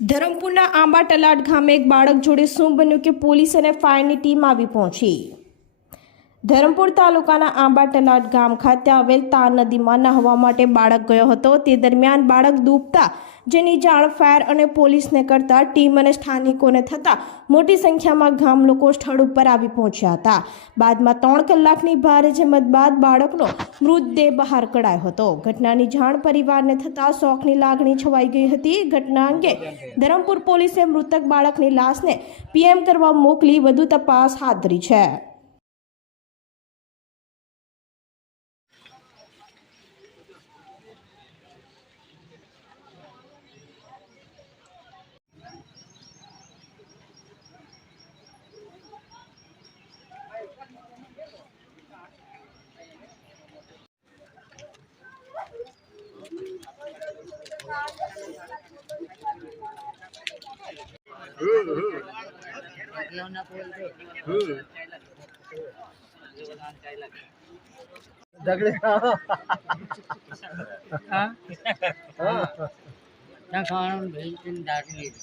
ધરમપુરના આંબા તલાટ ગામે એક બાળક જોડે શું બન્યું કે પોલીસ અને ફાયરની ટીમ આવી પહોંચી। ધરમપુર તાલુકાના આંબા તલાટ ગામ ખાતે આવેલ તાર નદીમાં નહાવા માટે બાળક ગયો હતો। તે દરમિયાન બાળક ડૂબતા જેની જાણ ફાયર અને પોલીસને કરતા ટીમ અને સ્થાનિકોને થતા મોટી સંખ્યામાં ગામ લોકો સ્થળ ઉપર આવી પહોંચ્યા હતા। બાદમાં 3 કલાકની ભારે જહેમત બાદ બાળકનો મૃતદેહ બહાર કઢાયો હતો। ઘટનાની જાણ પરિવારને થતા શોકની લાગણી છવાઈ ગઈ હતી। ઘટના અંગે ધરમપુર પોલીસે મૃતક બાળકની લાશને પીએમ કરવા મોકલી વધુ તપાસ હાથ ધરી છે। खाना भेज